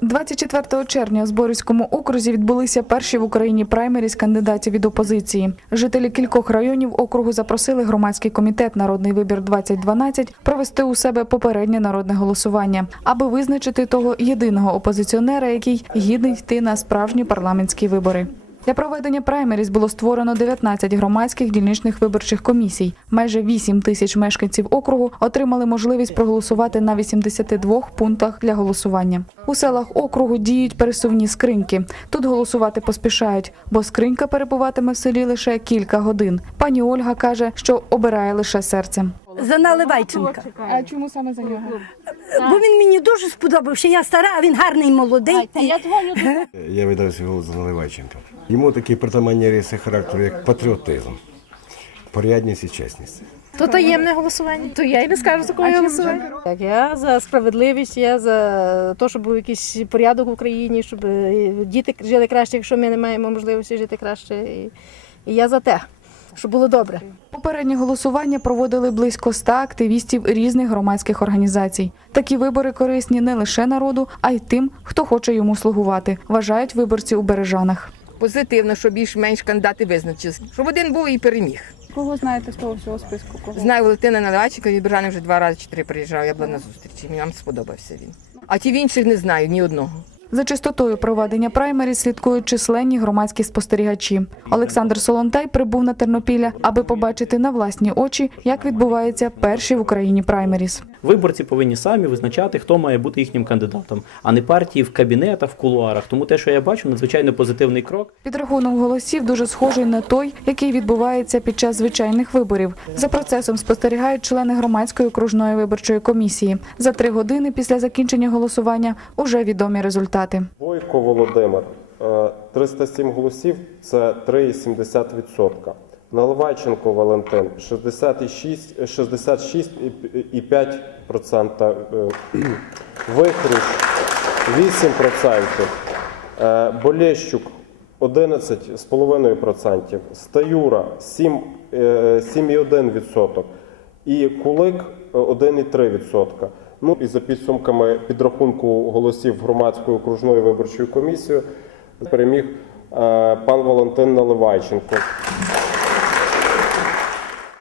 24 червня у Зборівському окрузі відбулися перші в Україні праймері з кандидатів від опозиції. Жителі кількох районів округу запросили громадський комітет Народний вибір 2012 провести у себе попереднє народне голосування, аби визначити того єдиного опозиціонера, який гідний йти на справжні парламентські вибори. Для проведення праймеріз було створено 19 громадських дільничних виборчих комісій. Майже 8 тисяч мешканців округу отримали можливість проголосувати на 82 пунктах для голосування. У селах округу діють пересувні скриньки. Тут голосувати поспішають, бо скринька перебуватиме в селі лише кілька годин. Пані Ольга каже, що обирає лише серцем. За Наливайченка. А чому саме за нього? Бо він мені дуже сподобався. Я стара, а він гарний молодий. І Я віддав свій голос за Наливайченка. Йому такі притаманні риси характеру, як патріотизм, порядність і чесність. То таємне голосування, то я й не скажу за кого я. Так, я за справедливість, я за те, щоб був якийсь порядок в Україні, щоб е, діти жили краще, якщо ми не маємо можливості жити краще. І, і я за те, щоб було добре. Попереднє голосування проводили близько ста активістів різних громадських організацій. Такі вибори корисні не лише народу, а й тим, хто хоче йому слугувати, вважають виборці у Бережанах. позитивно, що більш-менш кандидати визначились. Щоб один був і переміг. Кого знаєте з того всього списку? Кого? Знаю Валентина Наливайчика, від Бержани вже два рази чи три приїжджав, я була на зустрічі, мені нам сподобався він. А ті в інших не знаю, ні одного. За чистотою проведення праймері слідкують численні громадські спостерігачі. Олександр Солонтай прибув на Тернопілля, аби побачити на власні очі, як відбуваються перші в Україні праймеріс. Виборці повинні самі визначати, хто має бути їхнім кандидатом, а не партії в кабінетах, в кулуарах. Тому те, що я бачу, надзвичайно позитивний крок. Підрахунок голосів дуже схожий на той, який відбувається під час звичайних виборів. За процесом спостерігають члени громадської окружної виборчої комісії. За три години після закінчення голосування уже відомі результати. Бойко Володимир е, 307 голосів це 3,70%. Наливайченко Валентин 66,5%. Е, Вихріш 8%. Е, Болєщук 11,5%. Стаюра 7, е, 7,1%. І Кулик е, 1,3%. Ну і за підсумками підрахунку голосів громадської окружної виборчої комісії переміг е, пан Валентин Наливайченко.